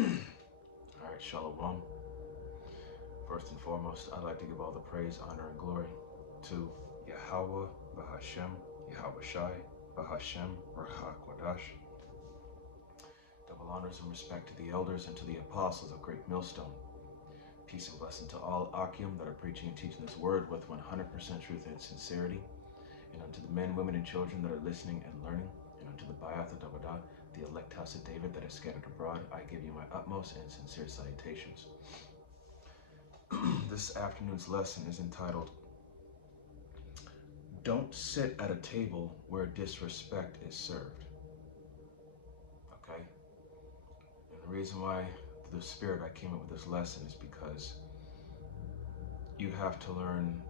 All right, Shalom. First and foremost, I'd like to give all the praise, honor, and glory to Yahweh, Bahashem, Yahweh Shai, Bahashem, Raha Kwadash. Double honors and respect to the elders and to the apostles of Great Millstone. Peace and blessing to all Akim that are preaching and teaching this word with 100% truth and sincerity, and unto the men, women, and children that are listening and learning, and unto the Bayath Adabadah, the elect house of David that is scattered abroad, I give you my utmost and sincere salutations. This afternoon's lesson is entitled, Don't Sit at a Table Where Disrespect is Served. Okay? And the reason why, through the Spirit, I came up with this lesson is because you have to learn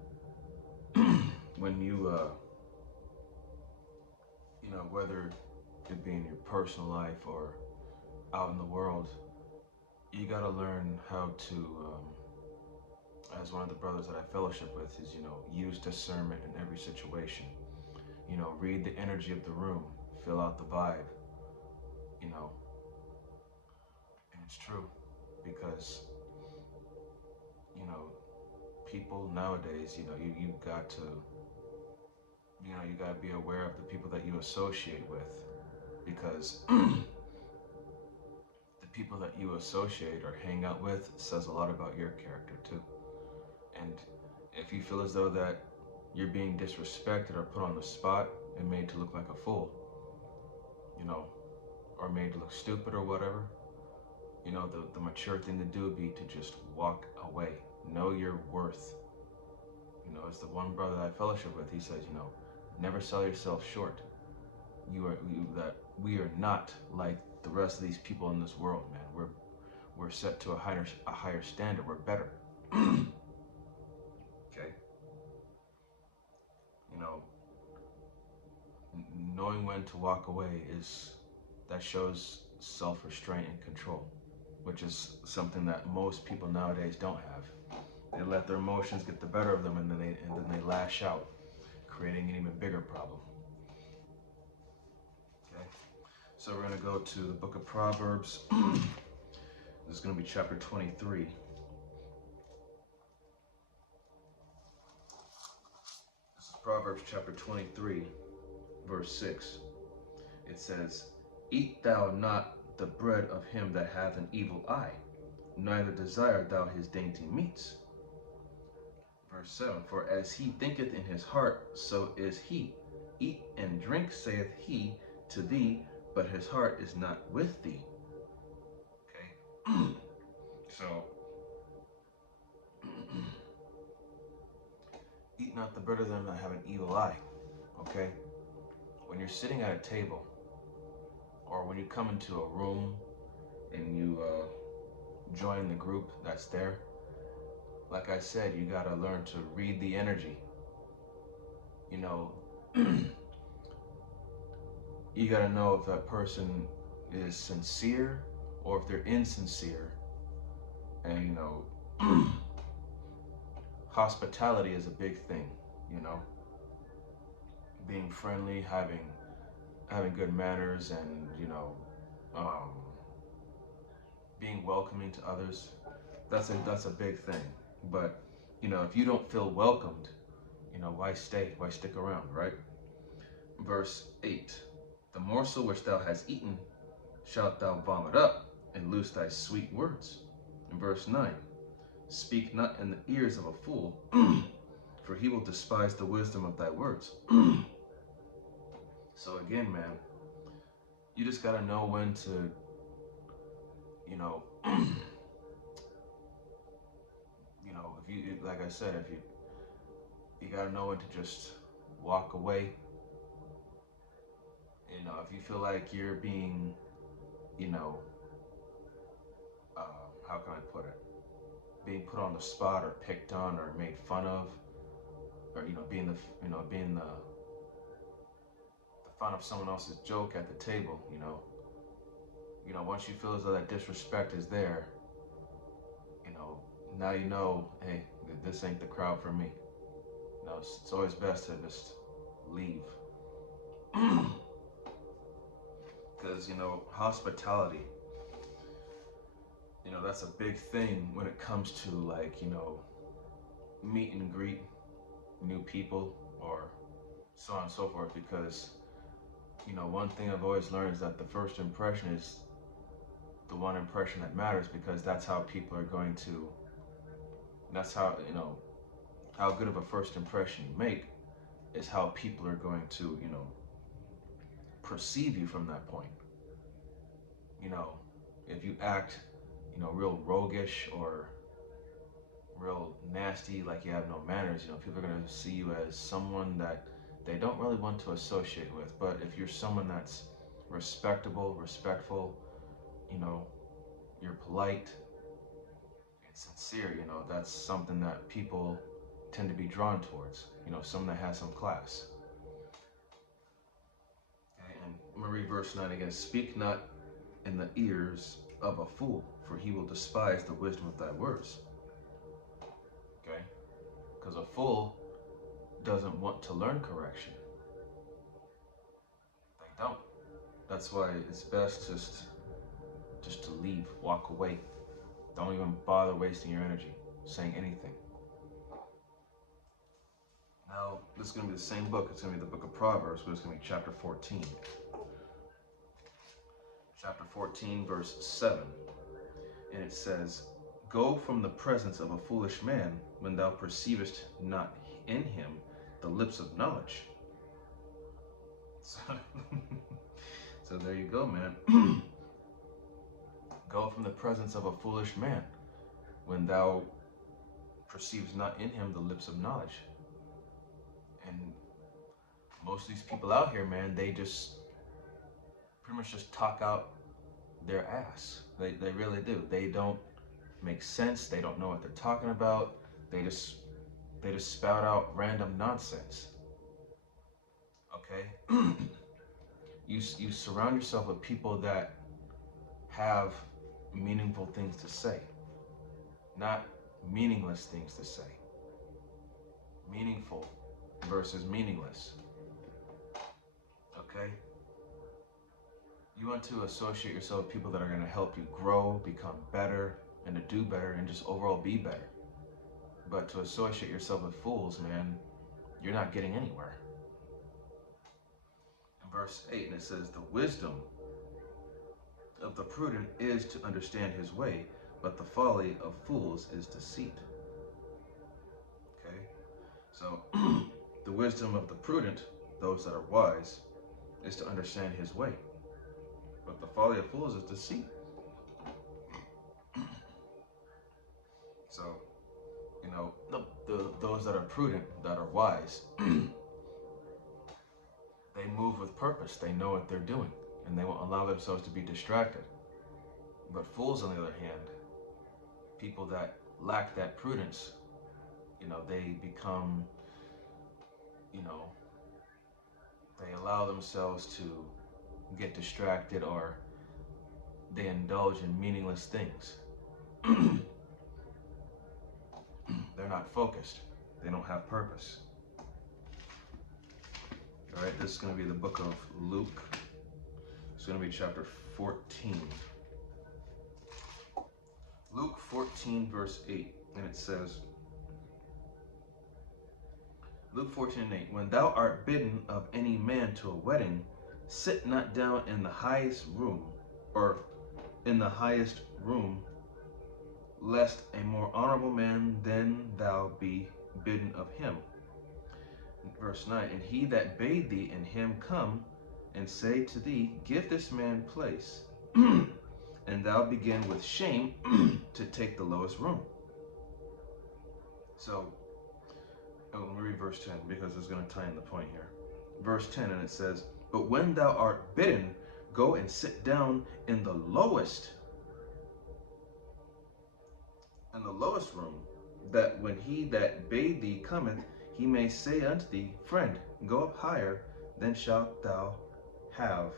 when you, whether it be in your personal life or out in the world, you got to learn how to, as one of the brothers that I fellowship with is, use discernment in every situation. Read the energy of the room, fill out the vibe, and it's true because, people nowadays, you've got to, you got to be aware of the people that you associate with, because the people that you associate or hang out with says a lot about your character too. And if you feel as though that you're being disrespected or put on the spot and made to look like a fool, or made to look stupid or whatever, the mature thing to do would be to just walk away. Know your worth. As the one brother that I fellowship with, he says, never sell yourself short. We are not like the rest of these people in this world, man. We're set to a higher standard. We're better. Okay. Knowing when to walk away that shows self-restraint and control, which is something that most people nowadays don't have. They let their emotions get the better of them, and then they lash out, creating an even bigger problem. Okay, so we're going to go to the book of Proverbs. This is going to be chapter 23. This is Proverbs chapter 23, verse 6. It says, Eat thou not the bread of him that hath an evil eye, neither desire thou his dainty meats. Verse 7, For as he thinketh in his heart, so is he. Eat and drink, saith he to thee, but his heart is not with thee. Okay? So, eat not the bread of them that have an evil eye. Okay? When you're sitting at a table, or when you come into a room and you join the group that's there, like I said, you gotta learn to read the energy. You gotta know if that person is sincere or if they're insincere. And hospitality is a big thing. Being friendly, having good manners, and being welcoming to others. That's a big thing. But if you don't feel welcomed, why stay? Why stick around, right? Verse 8, The morsel which thou hast eaten shalt thou vomit up, and loose thy sweet words. In verse 9, Speak not in the ears of a fool, for he will despise the wisdom of thy words. So again, man, you just gotta know when to, if you, like I said, if you gotta know when to just walk away. If you feel like you're being, how can I put it? Being put on the spot or picked on or made fun of, or being the fun of someone else's joke at the table. Once you feel as though that disrespect is there, now hey, this ain't the crowd for me. It's always best to just leave. Because hospitality, that's a big thing when it comes to, like, meet and greet new people or so on and so forth, because one thing I've always learned is that the first impression is the one impression that matters, because that's how people are going to, that's how good of a first impression you make is how people are going to, perceive you from that point. If you act, real roguish or real nasty, like you have no manners, people are going to see you as someone that they don't really want to associate with. But if you're someone that's respectable, respectful, you're polite and sincere, that's something that people tend to be drawn towards, someone that has some class. Okay, and I'm going to read verse 9 again. Speak not in the ears of a fool, for he will despise the wisdom of thy words. Okay? Because a fool doesn't want to learn correction. They don't. That's why it's best just to leave, walk away. Don't even bother wasting your energy saying anything. Now, this is going to be the same book. It's going to be the book of Proverbs, but it's going to be chapter 14. Chapter 14, verse 7. And it says, Go from the presence of a foolish man when thou perceivest not in him the lips of knowledge. So there you go, man. Go from the presence of a foolish man when thou perceivest not in him the lips of knowledge. And most of these people out here, man, they just pretty much just talk out their ass. They really do. They don't make sense. They don't know what they're talking about. They just spout out random nonsense. Okay? You surround yourself with people that have meaningful things to say, not meaningless things to say. Meaningful versus meaningless. Okay? You want to associate yourself with people that are going to help you grow, become better, and to do better, and just overall be better. But to associate yourself with fools, man, you're not getting anywhere. In verse 8, and it says, The wisdom of the prudent is to understand his way, but the folly of fools is deceit. Okay? So, the wisdom of the prudent, those that are wise, is to understand his way. But the folly of fools is deceit. So, those that are prudent, that are wise, they move with purpose. They know what they're doing, and they won't allow themselves to be distracted. But fools, on the other hand, people that lack that prudence, they become, they allow themselves to get distracted, or they indulge in meaningless things. They're not focused. They don't have purpose. All right, this is going to be the book of Luke. It's going to be chapter 14. Luke 14, verse 8, and it says, Luke 14 and 8, When thou art bidden of any man to a wedding, sit not down in the highest room, or in the highest room, lest a more honorable man than thou be bidden of him. Verse 9, And he that bade thee and him come, and say to thee, Give this man place, and thou begin with shame to take the lowest room. So, let me read verse 10, because it's going to tie in the point here. Verse 10, and it says, But when thou art bidden, go and sit down in the lowest room, that when he that bade thee cometh, he may say unto thee, Friend, go up higher, then shalt thou have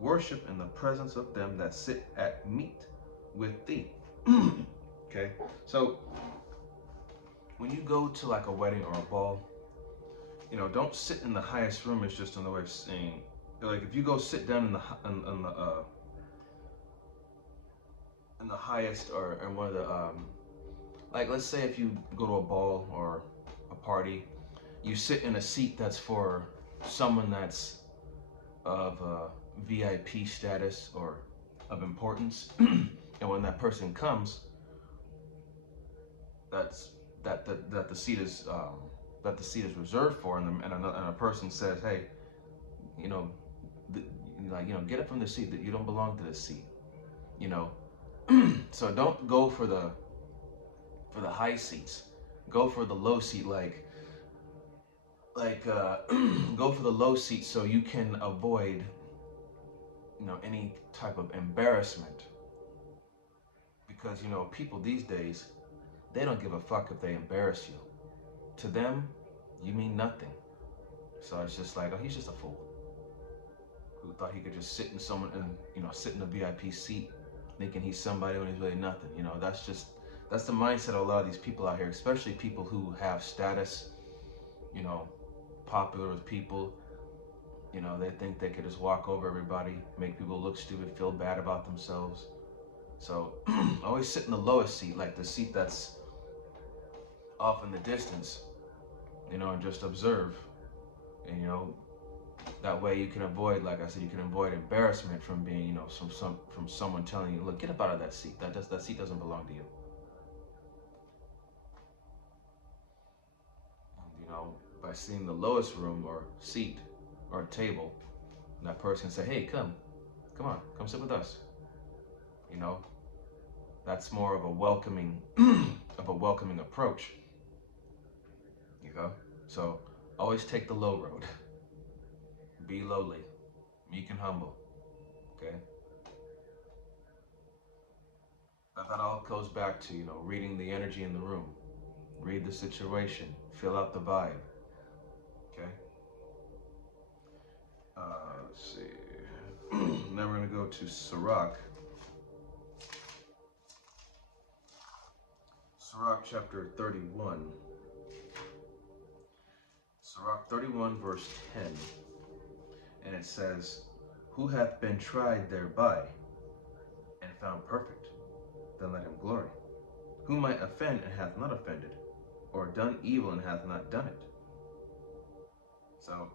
worship in the presence of them that sit at meat with thee. Okay, so when you go to like a wedding or a ball, don't sit in the highest room. It's just another way of saying, like, if you go sit down in in the highest, or in one of the like, let's say if you go to a ball or a party, you sit in a seat that's for someone that's of VIP status or of importance, and when that person comes, that's that the seat is reserved for, and a person says, hey, you know, get up from the seat, that you don't belong to this seat, you know. So don't go for the high seats. Go for the low seat, go for the low seat so you can avoid, any type of embarrassment. Because, people these days, they don't give a fuck if they embarrass you. To them, you mean nothing. So it's just like, oh, he's just a fool who thought he could just sit in sit in a VIP seat thinking he's somebody when he's really nothing. That's the mindset of a lot of these people out here, especially people who have status, popular with people. They think they could just walk over everybody, make people look stupid, feel bad about themselves. So always sit in the lowest seat, like the seat that's off in the distance, and just observe. And that way you can avoid, like I said, you can avoid embarrassment from being, from someone telling you, look, get up out of that seat. That seat doesn't belong to you. And, by seeing the lowest room or seat or table, that person say, hey, come on, come sit with us. That's more of a welcoming approach. So always take the low road. Be lowly, meek and humble. Okay. That all goes back to, reading the energy in the room. Read the situation. Fill out the vibe. Okay. Let's see. Now we're going to go to Sirach. Sirach chapter 31. Sirach 31 verse 10. And it says, who hath been tried thereby and found perfect? Then let him glory. Who might offend and hath not offended, or done evil and hath not done it? So,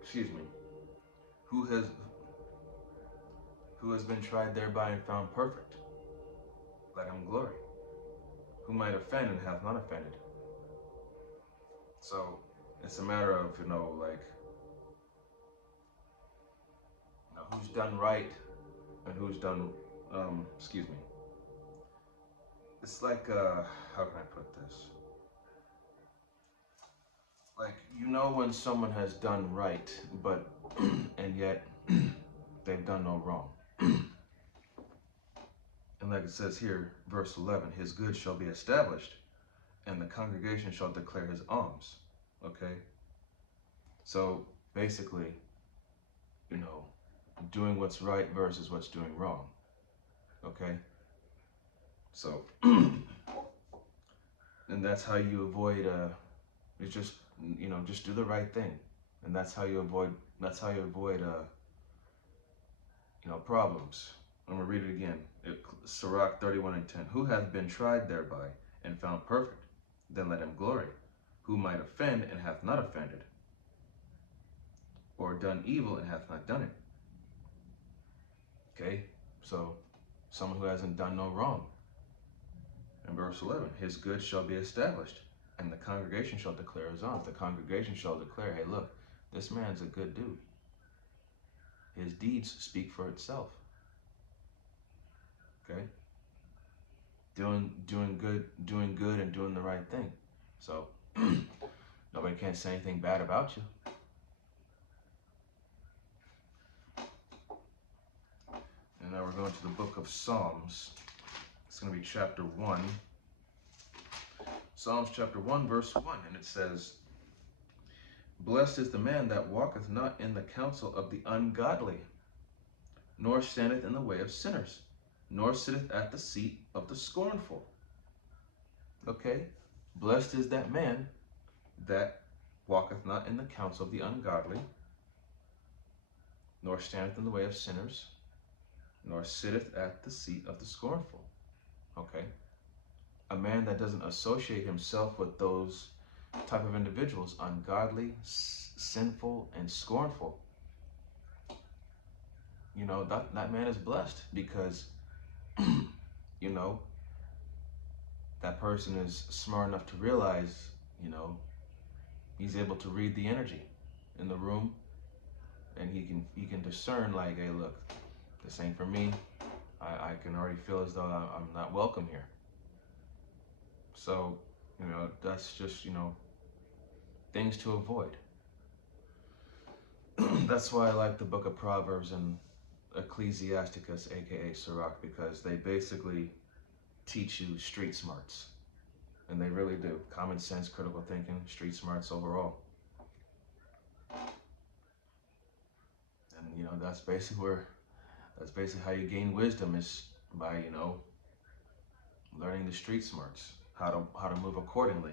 excuse me, who has been tried thereby and found perfect? Let him glory. Who might offend and hath not offended? So it's a matter of, who's done right and who's done, excuse me. It's like, how can I put this? Like, when someone has done right, but, and yet they've done no wrong. And like it says here, verse 11, his good shall be established, and the congregation shall declare his alms. Okay? So basically, doing what's right versus what's doing wrong. Okay? So, and that's how you avoid, it's just, just do the right thing. And that's how you avoid, problems. I'm going to read it again. Sirach 31 and 10. Who hath been tried thereby and found perfect? Then let him glory. Who might offend and hath not offended, or done evil and hath not done it. Okay, so someone who hasn't done no wrong. In verse 11, his good shall be established, and the congregation shall declare his alms. The congregation shall declare, hey, look, this man's a good dude. His deeds speak for itself. Okay? Doing good and doing the right thing. So nobody can say anything bad about you. And now we're going to the book of Psalms. It's going to be chapter 1. Psalms chapter 1 verse 1, and it says, blessed is the man that walketh not in the counsel of the ungodly, nor standeth in the way of sinners, nor sitteth at the seat of the scornful. Okay? Blessed is that man that walketh not in the counsel of the ungodly, nor standeth in the way of sinners, nor sitteth at the seat of the scornful. Okay? A man that doesn't associate himself with those type of individuals, ungodly, sinful, and scornful, you know, that man is blessed, because, you know, that person is smart enough to realize, you know, he's able to read the energy in the room, and he can discern, like, hey, look, this ain't for me. I can already feel as though I'm not welcome here. So, you know, that's just, you know, things to avoid. That's why I like the book of Proverbs and Ecclesiasticus, aka Sirach, because they basically teach you street smarts. And they really do. Common sense, critical thinking, street smarts overall. And, you know, that's basically how you gain wisdom, is by, you know, learning the street smarts, how to move accordingly.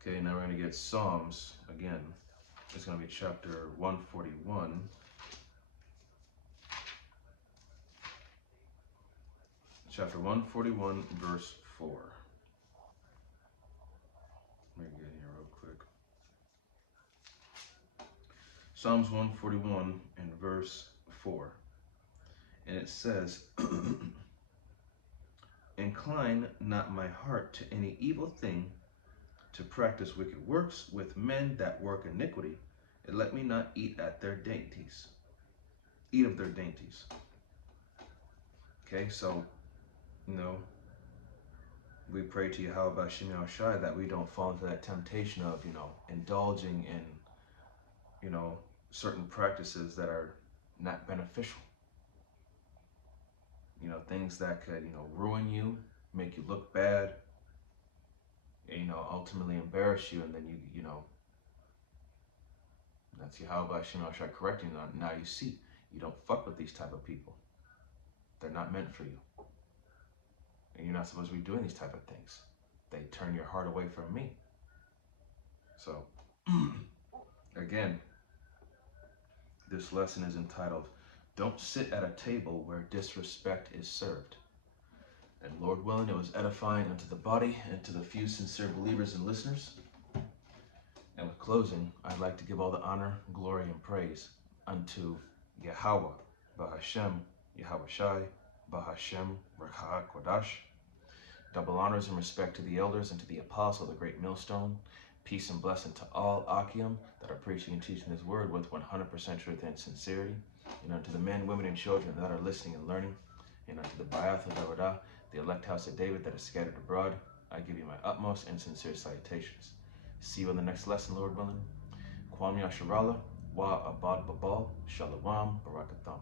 Okay, now we're going to get Psalms again. It's going to be chapter 141. Chapter 141, verse 4. Let me get here real quick. Psalms 141 and verse 4. And it says, incline not my heart to any evil thing, to practice wicked works with men that work iniquity, and let me not eat of their dainties. Okay, so, you know, we pray to Yahweh Shem Shai that we don't fall into that temptation of, you know, indulging in, you know, certain practices that are not beneficial. You know, things that could, you know, ruin you, make you look bad, and, you know, ultimately embarrass you, and then you know, that's Yahweh Shem Shai correcting you. Now you see, you don't fuck with these type of people. They're not meant for you. And you're not supposed to be doing these type of things. They turn your heart away from me. So, again, this lesson is entitled, Don't Sit at a Table Where Disrespect is Served. And Lord willing, it was edifying unto the body and to the few sincere believers and listeners. And with closing, I'd like to give all the honor, glory, and praise unto Yahweh, Bahashem, Yahweh Shai, Bahashem, Rekha Kodash. Double honors and respect to the elders and to the apostle, the great millstone. Peace and blessing to all Akim that are preaching and teaching His word with 100% truth and sincerity. And unto the men, women, and children that are listening and learning. And unto the Ba'ath of Dawadah, the elect house of David that is scattered abroad, I give you my utmost and sincere salutations. See you in the next lesson, Lord willing. Kwam Yasharallah, Wa Abad Babal, Shalom, Barakatham.